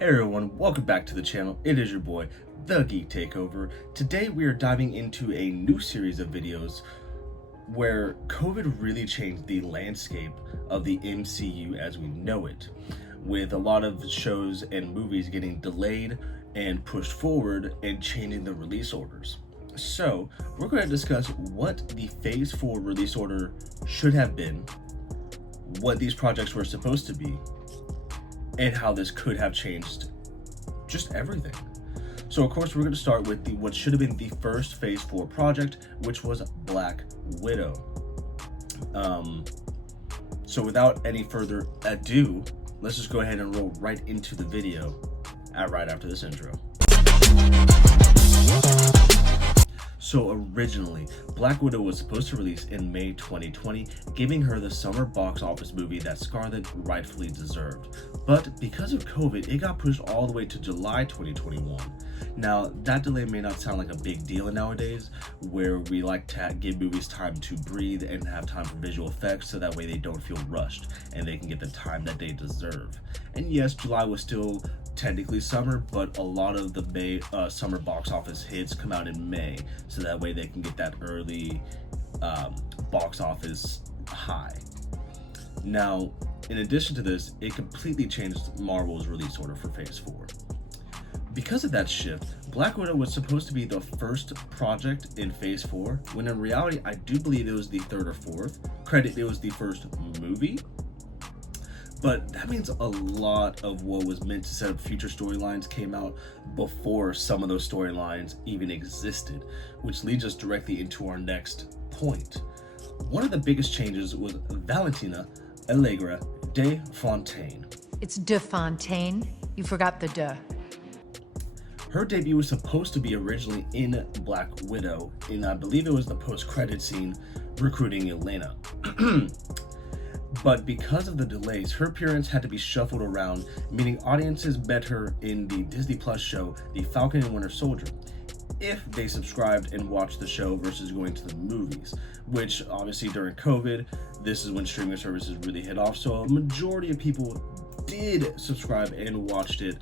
Hey everyone, welcome back to the channel. It is your boy, The Geek Takeover. Today we are diving into a new series of videos where COVID really changed the landscape of the MCU as we know it, with a lot of shows and movies getting delayed and pushed forward and changing the release orders. So we're going to discuss what the Phase 4 release order should have been, what these projects were supposed to be, and how this could have changed just everything. So of course we're going to start with what should have been the first Phase 4 project, which was Black Widow. So without any further ado, let's just go ahead and roll right into the video right after this intro. So originally, Black Widow was supposed to release in May 2020, giving her the summer box office movie that Scarlett rightfully deserved. But because of COVID, it got pushed all the way to July 2021. Now, that delay may not sound like a big deal nowadays, where we like to give movies time to breathe and have time for visual effects so that way they don't feel rushed and they can get the time that they deserve. And yes, July was still technically summer, but a lot of the May summer box office hits come out in May, so that way they can get that early box office high. Now, in addition to this, it completely changed Marvel's release order for Phase 4. Because of that shift, Black Widow was supposed to be the first project in Phase 4, when in reality, I do believe it was the third or fourth. It was the first movie. But that means a lot of what was meant to set up future storylines came out before some of those storylines even existed, which leads us directly into our next point. One of the biggest changes was Valentina Allegra de Fontaine. It's De Fontaine. You forgot the de. Her debut was supposed to be originally in Black Widow, and I believe it was the post-credit scene recruiting Yelena. But because of the delays, her appearance had to be shuffled around, meaning audiences met her in the Disney Plus show, The Falcon and Winter Soldier, if they subscribed and watched the show versus going to the movies, which obviously during COVID, this is when streaming services really hit off, so a majority of people did subscribe and watched it,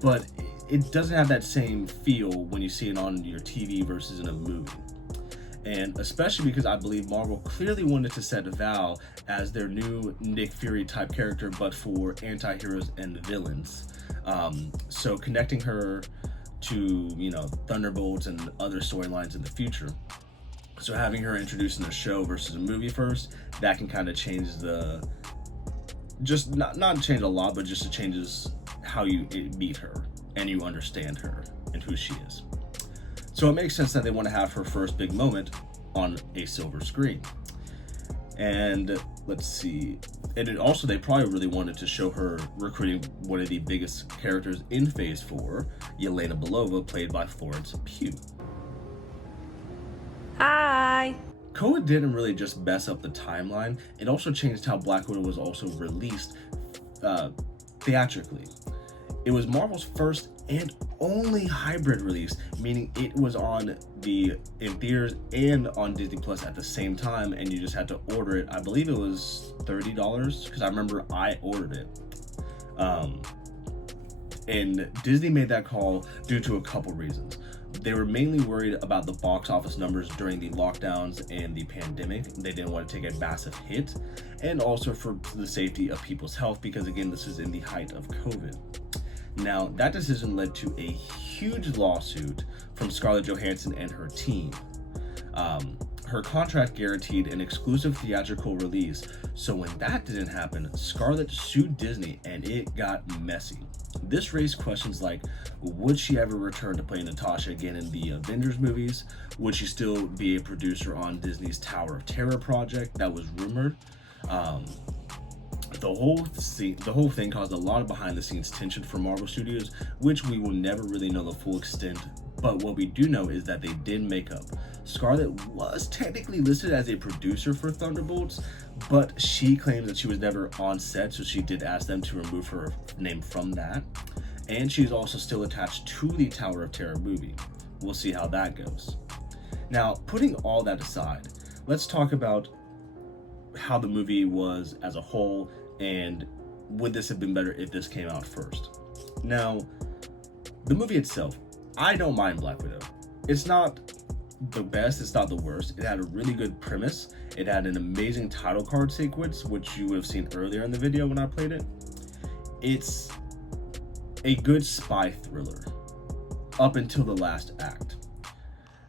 but it doesn't have that same feel when you see it on your TV versus in a movie. And especially because I believe Marvel clearly wanted to set Val as their new Nick Fury type character, but for anti-heroes and villains. So connecting her to, Thunderbolts and other storylines in the future. So having her introduced in a show versus a movie first, that can kind of change not change a lot, but just it changes how you meet her and you understand her and who she is. So it makes sense that they want to have her first big moment on a silver screen. And let's see. And they probably really wanted to show her recruiting one of the biggest characters in Phase 4, Yelena Belova, played by Florence Pugh. Hi. COVID didn't really just mess up the timeline, it also changed how Black Widow was also released theatrically. It was Marvel's first and only hybrid release, meaning it was in theaters and on Disney Plus at the same time, and you just had to order it. I believe it was $30 because I remember I ordered it. And Disney made that call due to a couple reasons. They were mainly worried about the box office numbers during the lockdowns and the pandemic. They didn't want to take a massive hit, and also for the safety of people's health, because again, this is in the height of COVID. Now, that decision led to a huge lawsuit from Scarlett Johansson and her team. Her contract guaranteed an exclusive theatrical release, so when that didn't happen, Scarlett sued Disney and it got messy. This raised questions like, would she ever return to play Natasha again in the Avengers movies? Would she still be a producer on Disney's Tower of Terror project that was rumored? The whole thing caused a lot of behind-the-scenes tension for Marvel Studios, which we will never really know the full extent, but what we do know is that they did make up. Scarlett was technically listed as a producer for Thunderbolts, but she claims that she was never on set, so she did ask them to remove her name from that. And she's also still attached to the Tower of Terror movie. We'll see how that goes. Now, putting all that aside, let's talk about how the movie was as a whole, and would this have been better if this came out first? Now, the movie itself, I don't mind Black Widow. It's not the best, it's not the worst. It had a really good premise. It had an amazing title card sequence, which you would have seen earlier in the video when I played it. It's a good spy thriller up until the last act.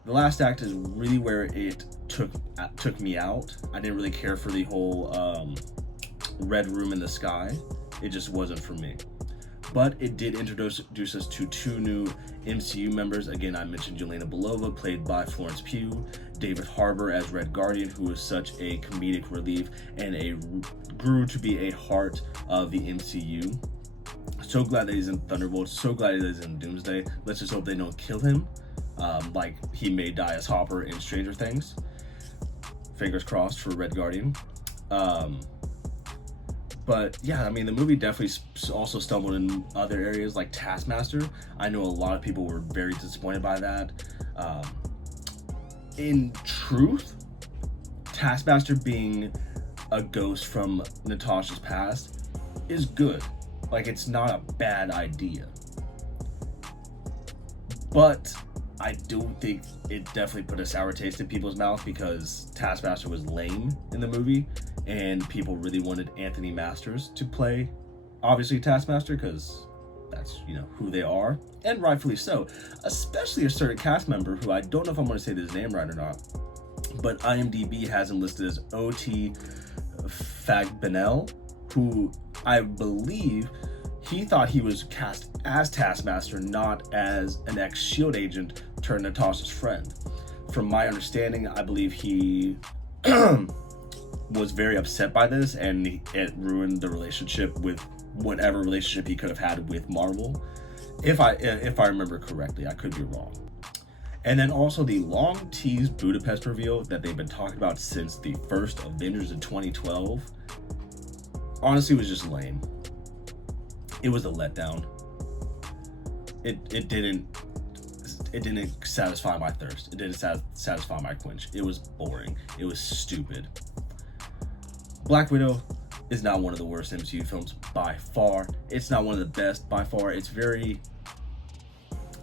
The last act is really where it took me out. I didn't really care for the whole red room in the sky. It just wasn't for me. But it did introduce us to two new MCU members. Again, I mentioned Yelena Belova, played by Florence Pugh, David Harbour as Red Guardian, who was such a comedic relief and grew to be a heart of the MCU. So glad that he's in Thunderbolts, so glad that he's in Doomsday. Let's just hope they don't kill him, like he may die as Hopper in Stranger Things. Fingers crossed for Red Guardian. But yeah, I mean, the movie definitely also stumbled in other areas like Taskmaster. I know a lot of people were very disappointed by that. In truth, Taskmaster being a ghost from Natasha's past is good. Like, it's not a bad idea. But I do think it definitely put a sour taste in people's mouth because Taskmaster was lame in the movie, and people really wanted Anthony Masters to play, obviously, Taskmaster, because that's, who they are, and rightfully so. Especially a certain cast member who I don't know if I'm going to say his name right or not, but IMDb has him listed as O.T. Fagbenell, who I believe he thought he was cast as Taskmaster, not as an ex-SHIELD agent turned Natasha's friend. From my understanding, I believe he was very upset by this, and it ruined the relationship with whatever relationship he could have had with Marvel. If I remember correctly, I could be wrong. And then also the long teased Budapest reveal that they've been talking about since the first Avengers in 2012, honestly was just lame. It was a letdown. It didn't satisfy my thirst. It didn't satisfy my quench. It was boring. It was stupid. Black Widow is not one of the worst MCU films by far. It's not one of the best by far. It's very,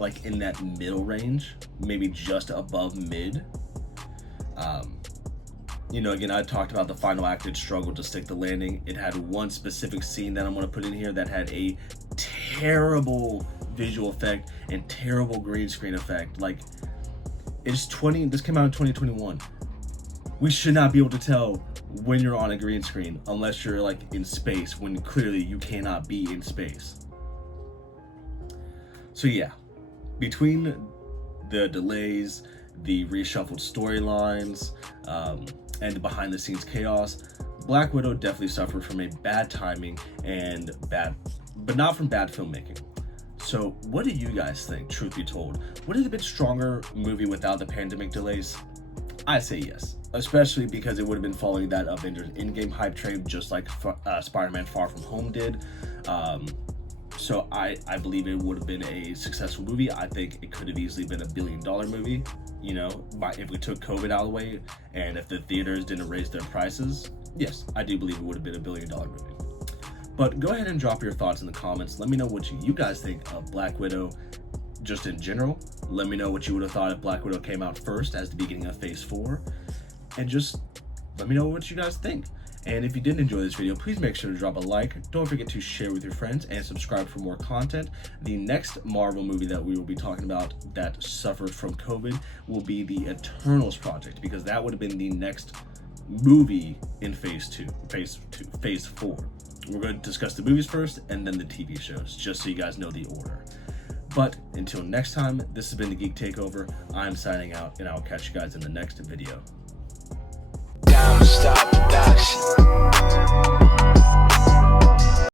like, in that middle range, maybe just above mid. Again, I talked about the final act. It struggled to stick the landing. It had one specific scene that I'm going to put in here that had a terrible visual effect and terrible green screen effect. Like, this came out in 2021. We should not be able to tell when you're on a green screen unless you're like in space, when clearly you cannot be in space. So yeah, between the delays, the reshuffled storylines, and the behind the scenes chaos, Black Widow definitely suffered from a bad timing but not from bad filmmaking. So what do you guys think, truth be told? Would it have been a stronger movie without the pandemic delays? I say yes, especially because it would have been following that Avengers Endgame hype train, just like Spider-Man Far From Home did. So I believe it would have been a successful movie. I think it could have easily been $1 billion movie, if we took COVID out of the way and if the theaters didn't raise their prices. Yes, I do believe it would have been $1 billion movie. But go ahead and drop your thoughts in the comments. Let me know what you guys think of Black Widow just in general. Let me know what you would have thought if Black Widow came out first as the beginning of Phase 4. And just let me know what you guys think. And if you did enjoy this video, please make sure to drop a like. Don't forget to share with your friends and subscribe for more content. The next Marvel movie that we will be talking about that suffered from COVID will be the Eternals project, because that would have been the next movie in Phase 4. We're going to discuss the movies first and then the TV shows, just so you guys know the order. But until next time, this has been the Geek Takeover. I'm signing out, and I'll catch you guys in the next video. Stop production.